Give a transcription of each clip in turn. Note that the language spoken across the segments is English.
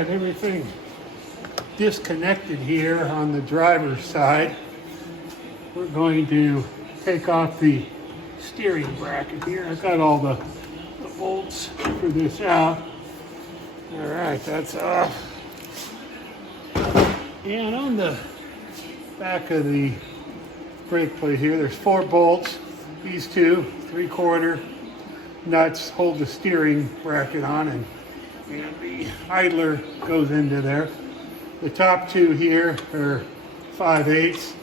got everything disconnected here on the driver's side. We're going to take off the steering bracket here. I've got all the bolts for this out. All right, that's off. And on the back of the brake plate here, there's 4 bolts. These 2 3/4 nuts hold the steering bracket on, and the idler goes into there. The top 2 here are 5/8.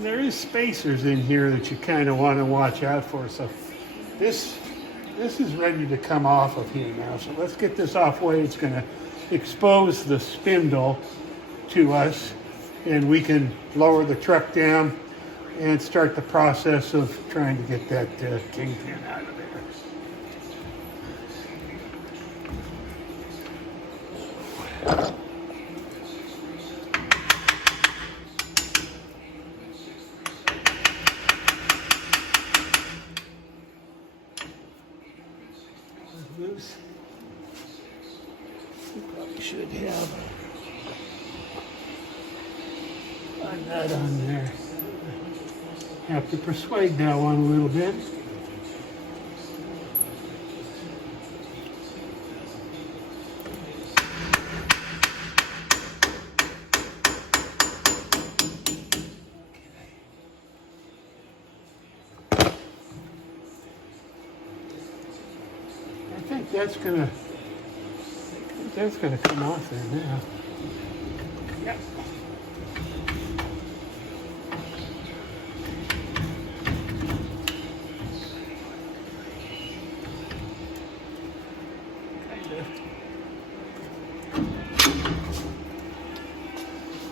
There is spacers in here that you kind of want to watch out for. So this is ready to come off of here now. So let's get this off way. It's going to expose the spindle to us, and we can lower the truck down and start the process of trying to get that kingpin out of there. Loose. We probably should have a nut on there. Have to persuade that one a little bit. I think that's gonna come off there now. Yep.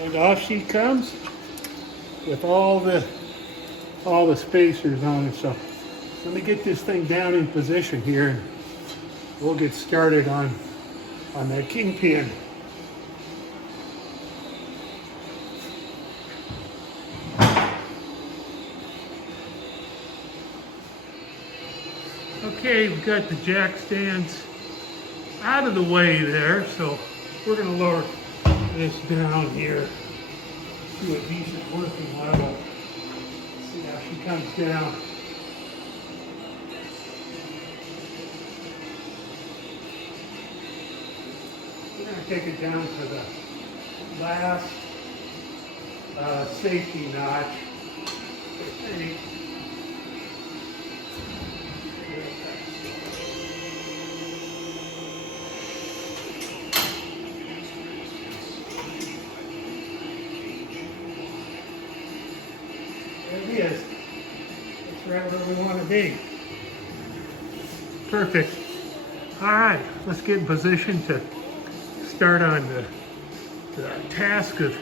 And off she comes with all the spacers on it. So let me get this thing down in position here, and we'll get started on that kingpin. Okay, we've got the jack stands out of the way there, so we're going to lower this down here to a decent working level. See how she comes down. We're going to take it down to the last safety notch. I think. There it is. That's right where we want to be. Perfect. All right, let's get in position to start on the task of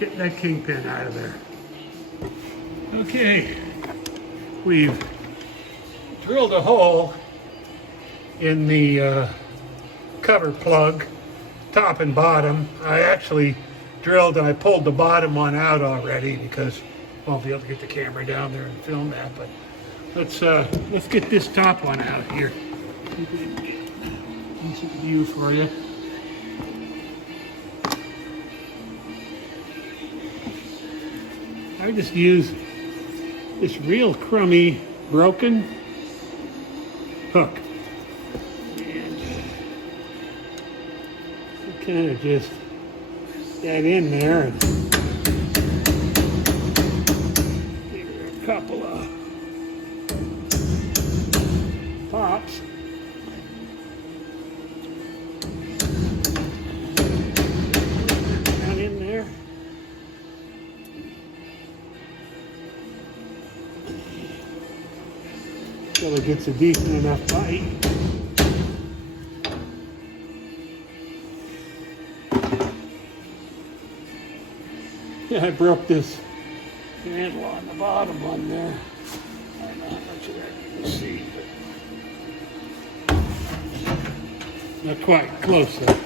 getting that kingpin out of there. Okay, we've drilled a hole in the cover plug, top and bottom. I actually drilled and I pulled the bottom one out already because I won't be able to get the camera down there and film that. But let's get this top one out here. Decent view for you. I just use this real crummy broken hook, and kind of just get in there and give her a couple of pops. Down in there. Till it gets a decent enough bite. Yeah, I broke this handle on the bottom one there. I don't know how much of that you can see, but not quite close though.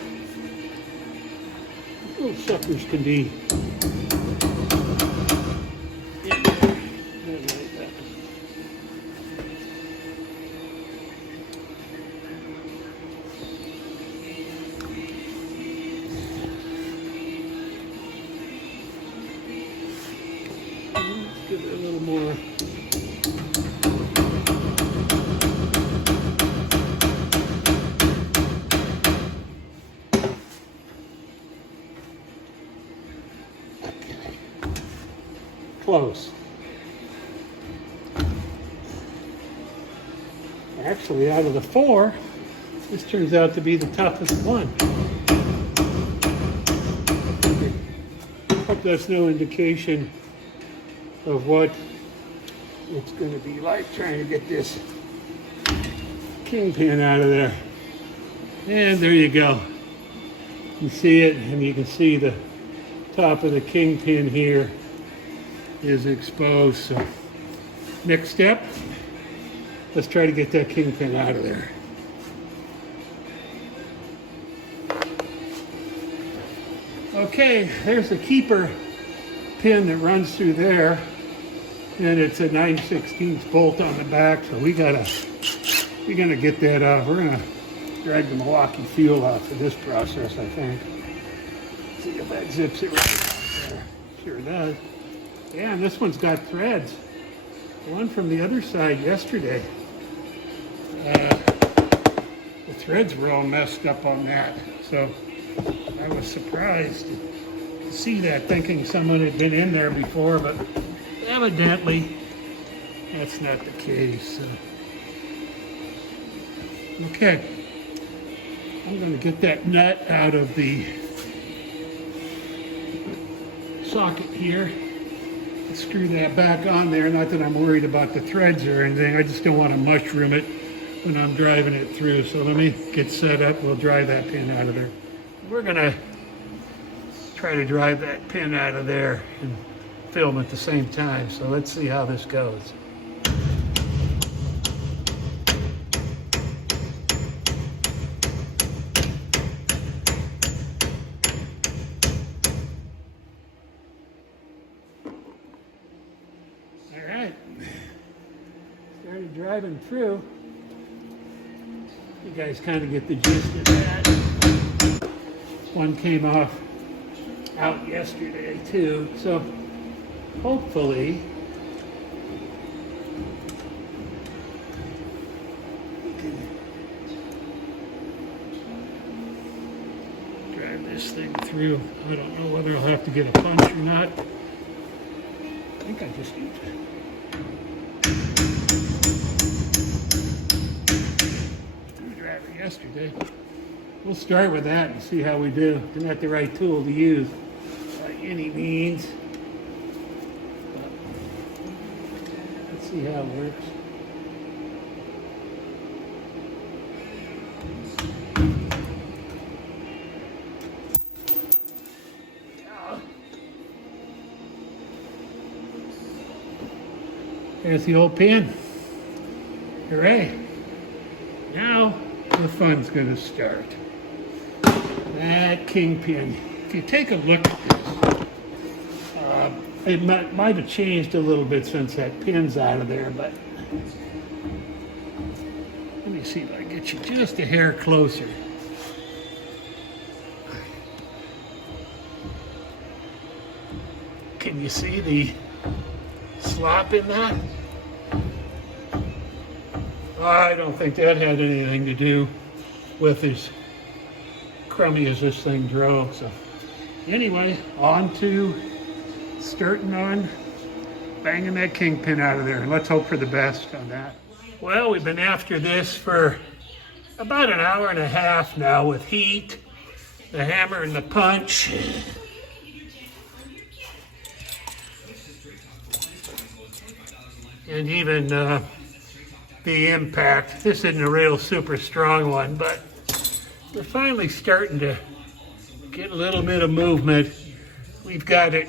Little suckers can be. give it a little more. Close. Actually, out of the 4, this turns out to be the toughest one. Hope that's no indication of what it's going to be like trying to get this kingpin out of there. And there you go. You see it, and you can see the top of the kingpin here is exposed. So next step, let's try to get that kingpin out of there. Okay, there's the keeper pin that runs through there, and it's a 9/16 bolt on the back, so we're gonna get that off. We're gonna drag the Milwaukee fuel off of this process, I think. See if that zips it right there. Sure does. Yeah, and this one's got threads. The one from the other side yesterday, the threads were all messed up on that. So I was surprised to see that, thinking someone had been in there before, but evidently that's not the case. Okay, I'm going to get that nut out of the socket here. Screw that back on there. Not that I'm worried about the threads or anything. I just don't want to mushroom it when I'm driving it through. So let me get set up. We'll drive that pin out of there. We're going to try to drive that pin out of there and film at the same time. So let's see how this goes. Started driving through. You guys kind of get the gist of that. This one came out yesterday too, so hopefully we can drive this thing through. I don't know whether I'll have to get a punch or not. I think I just need to. Yesterday. We'll start with that and see how we do. It's not the right tool to use by any means, but let's see how it works. There's the old pin. Hooray! Now the fun's going to start. That kingpin. If you take a look at this, it might have changed a little bit since that pin's out of there, but let me see if I can get you just a hair closer. Can you see the slop in that? I don't think that had anything to do with as crummy as this thing drove. So anyway, on to starting on banging that kingpin out of there. Let's hope for the best on that. Well, we've been after this for about an hour and a half now with heat, the hammer and the punch. And even the impact. This isn't a real super strong one, but we're finally starting to get a little bit of movement. We've got it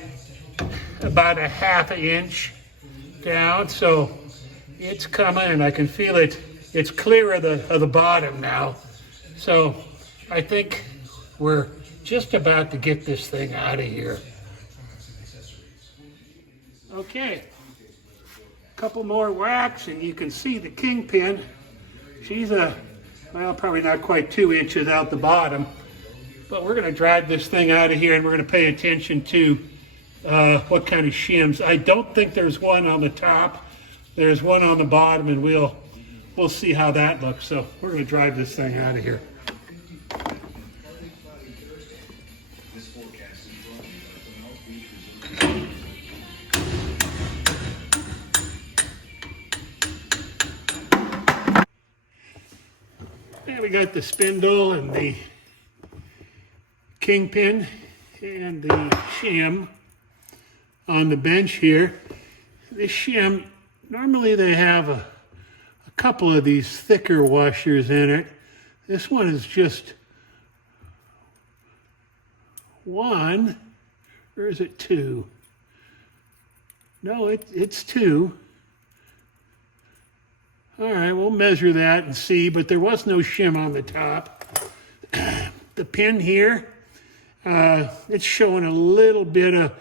about a ½ inch down, so it's coming, and I can feel it. It's clear of the bottom now. So I think we're just about to get this thing out of here. Okay. Couple more whacks and you can see the kingpin. She's well, probably not quite 2 inches out the bottom, but we're going to drive this thing out of here, and we're going to pay attention to what kind of shims. I don't think there's one on the top. There's one on the bottom, and we'll see how that looks. So we're going to drive this thing out of here. Now we got the spindle and the kingpin and the shim on the bench here. This shim, normally they have a couple of these thicker washers in it. This one is just one, or is it two? No, it's two. All right, we'll measure that and see, but there was no shim on the top. The pin here, it's showing a little bit of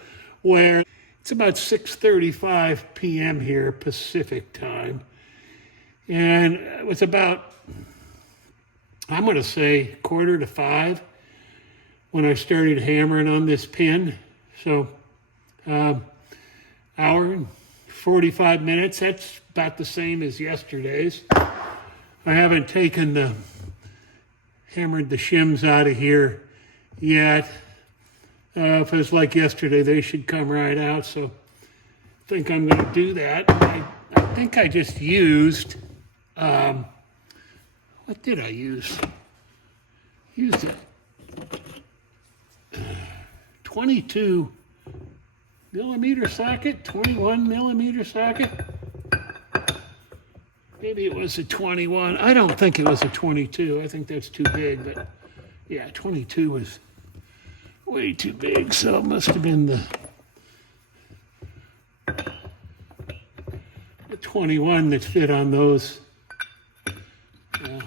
wear. It's about 6:35 p.m. here, Pacific time. And it was about, I'm going to say 4:45 when I started hammering on this pin. So, hour and 45 minutes, that's about the same as yesterday's. I haven't hammered the shims out of here yet. If it was like yesterday, they should come right out. So I think I'm going to do that. I think I just used, what did I use? Used a 22 millimeter socket, 21 millimeter socket. Maybe it was a 21. I don't think it was a 22. I think that's too big, but yeah, 22 was way too big, so it must have been the 21 that fit on those. Well,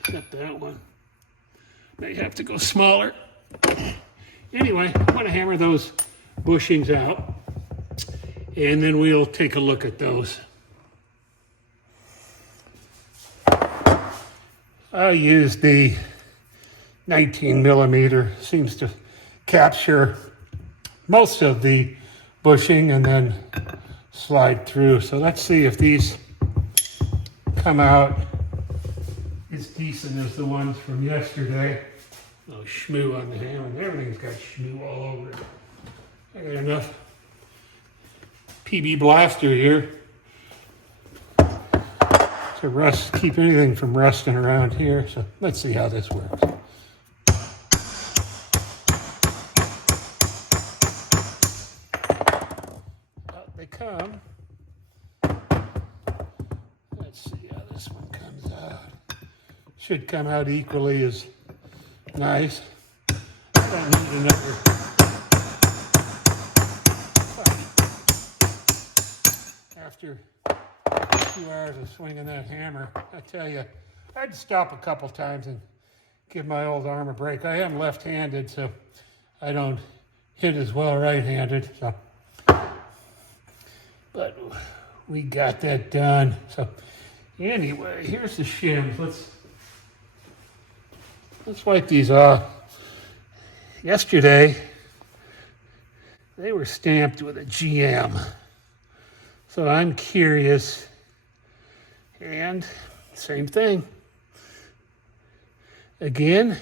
except that one. May have to go smaller. Anyway, I'm going to hammer those bushings out, and then we'll take a look at those. I used the 19 millimeter, seems to capture most of the bushing and then slide through. So let's see if these come out as decent as the ones from yesterday. Oh, shmoo on the hammer. Everything's got shmoo all over it. I got enough PB Blaster here to keep anything from rusting around here. So let's see how this works. Out they come. Let's see how this one comes out. Should come out equally as nice. I don't need another. After 2 hours of swinging that hammer, I tell you, I had to stop a couple times and give my old arm a break. I am left-handed, so I don't hit as well right-handed. So, but we got that done. So anyway, here's the shims. Let's wipe these off. Yesterday, they were stamped with a GM. So I'm curious, and same thing. Again,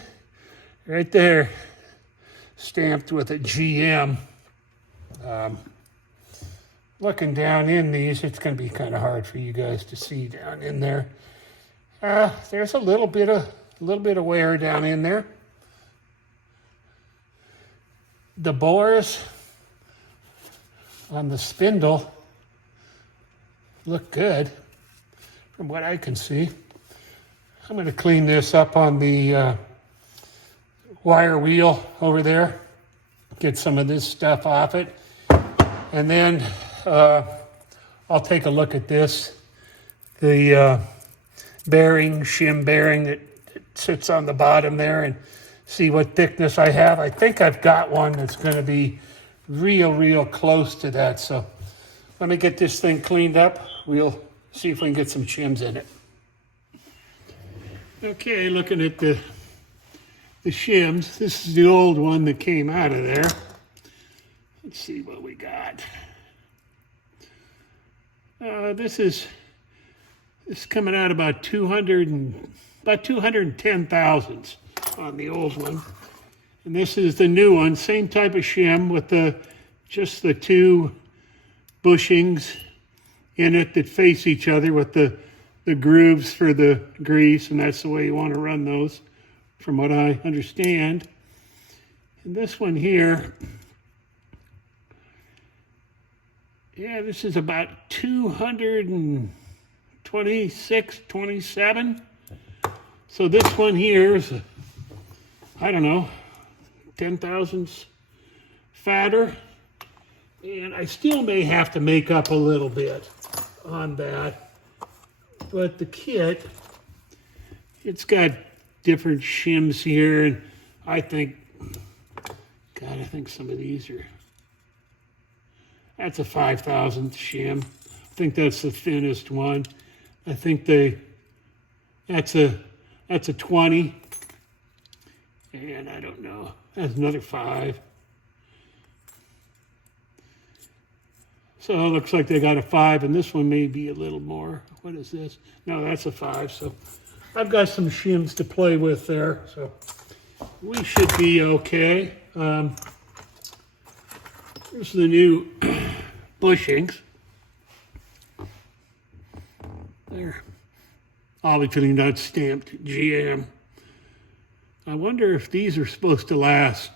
right there, stamped with a GM. Looking down in these, it's going to be kind of hard for you guys to see down in there. There's a little bit of wear down in there. The bores on the spindle look good from what I can see. I'm going to clean this up on the wire wheel over there, get some of this stuff off it, and then I'll take a look at this, the shim bearing that sits on the bottom there, and see what thickness I have. I think I've got one that's going to be real close to that. So let me get this thing cleaned up. We'll see if we can get some shims in it. Okay, looking at the shims. This is the old one that came out of there. Let's see what we got. This is coming out about 210 thousandths on the old one. And this is the new one, same type of shim with just the two bushings in it that face each other with the grooves for the grease, and that's the way you want to run those, from what I understand. And this one here, yeah, this is about 226, 27. So this one here is, I don't know, 10 thousandths fatter. And I still may have to make up a little bit on that. But the kit, it's got different shims here. And I think, God, I think some of these are, that's a 5,000th shim. I think that's the thinnest one. I think that's a 20. And I don't know, that's another 5. So it looks like they got a 5, and this one may be a little more. What is this? No, that's a 5. So I've got some shims to play with there. So we should be okay. Here's the new bushings. They're obviously not stamped GM. I wonder if these are supposed to last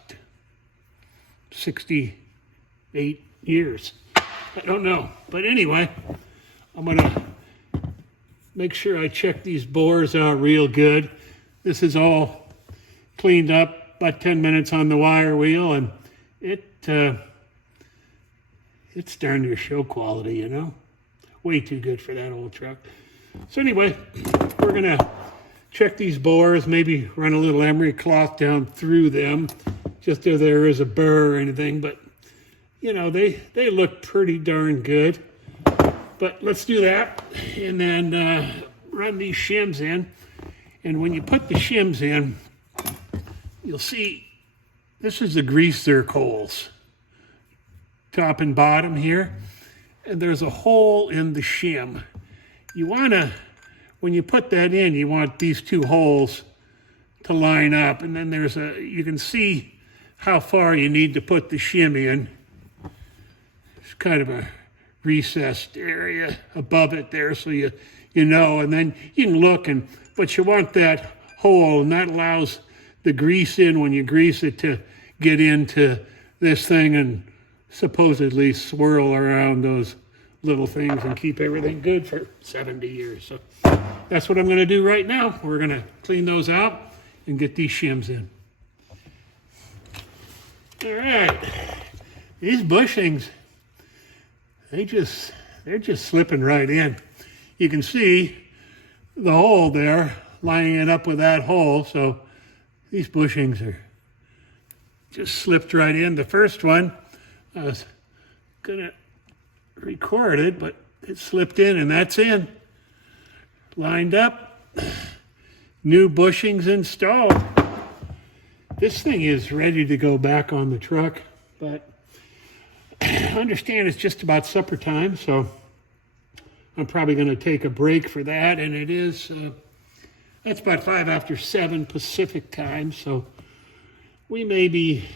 68 years. I don't know. But anyway, I'm going to make sure I check these bores out real good. This is all cleaned up, about 10 minutes on the wire wheel, and it's darn near show quality, you know. Way too good for that old truck. So anyway, we're going to check these bores, maybe run a little emery cloth down through them, just if there is a burr or anything. But, you know, they look pretty darn good. But let's do that, and then run these shims in. And when you put the shims in, you'll see this is the grease zerk holes, top and bottom here. And there's a hole in the shim. You want to, when you put that in, you want these two holes to line up. And then you can see how far you need to put the shim in. It's kind of a recessed area above it there, so you know. And then you can look, but you want that hole, and that allows the grease in when you grease it to get into this thing and supposedly swirl around those little things and keep everything good for 70 years. So that's what I'm going to do right now. We're going to clean those out and get these shims in. All right. These bushings, they're just slipping right in. You can see the hole there, lining it up with that hole. So these bushings are just slipped right in. The first one, I was going to record it, but it slipped in, and that's in. Lined up. New bushings installed. This thing is ready to go back on the truck, but I understand it's just about supper time, so I'm probably going to take a break for that, and it is, that's about 5 after 7 Pacific time, so we may be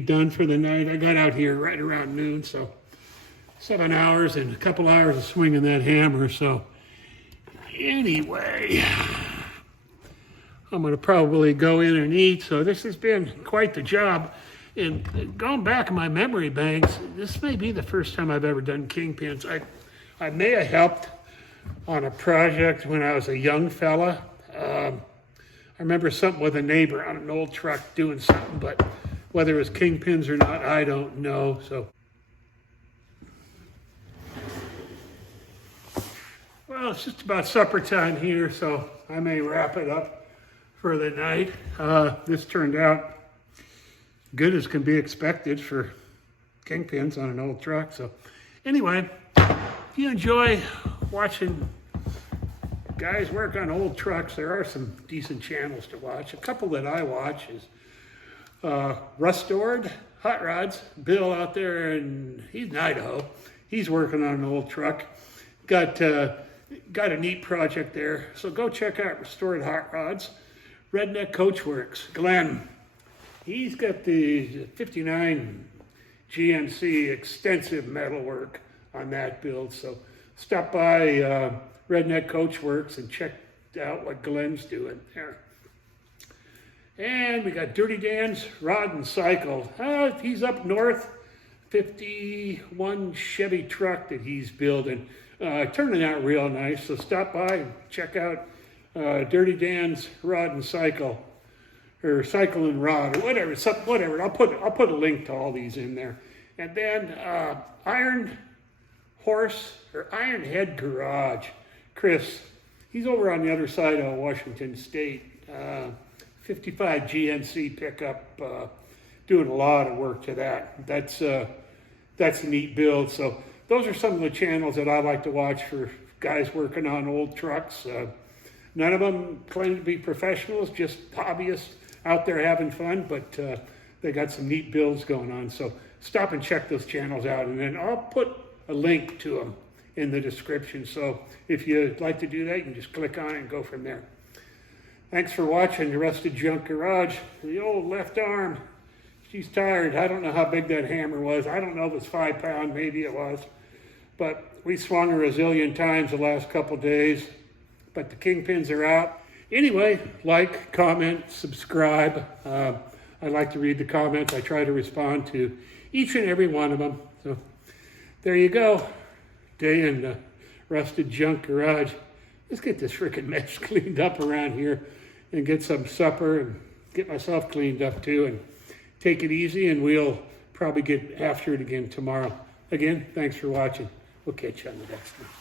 done for the night. I got out here right around noon, so 7 hours and a couple hours of swinging that hammer. So anyway, I'm going to probably go in and eat. So this has been quite the job. And going back in my memory banks, this may be the first time I've ever done kingpins. I may have helped on a project when I was a young fella. I remember something with a neighbor on an old truck doing something, but whether it was kingpins or not, I don't know. So, well, it's just about supper time here, so I may wrap it up for the night. This turned out good as can be expected for kingpins on an old truck. So anyway, if you enjoy watching guys work on old trucks, there are some decent channels to watch. A couple that I watch is Restored Hot Rods. Bill out there, and he's in Idaho. He's working on an old truck. Got a neat project there. So go check out Restored Hot Rods. Redneck Coachworks. Glenn, he's got the 59 GMC extensive metal work on that build. So stop by Redneck Coachworks and check out what Glenn's doing there. And we got Dirty Dan's Rod and Cycle. He's up north. 51 Chevy truck that he's building. Turning out real nice. So stop by and check out Dirty Dan's Rod and Cycle, or Cycle and Rod, or whatever. Whatever. I'll put a link to all these in there. And then Iron Head Garage. Chris, he's over on the other side of Washington State. 55 GMC pickup, doing a lot of work to that. That's a neat build. So those are some of the channels that I like to watch for guys working on old trucks. None of them claim to be professionals, just hobbyists out there having fun, but they got some neat builds going on. So stop and check those channels out, and then I'll put a link to them in the description. So if you'd like to do that, you can just click on it and go from there. Thanks for watching the Rusted Junk Garage. The old left arm, she's tired. I don't know how big that hammer was. I don't know if it's 5 pound, maybe it was. But we swung her a zillion times the last couple days. But the kingpins are out. Anyway, like, comment, subscribe. I like to read the comments. I try to respond to each and every one of them. So there you go. Day in the Rusted Junk Garage. Let's get this freaking mess cleaned up around here and get some supper and get myself cleaned up too, and take it easy, and we'll probably get after it again tomorrow. Again, thanks for watching. We'll catch you on the next one.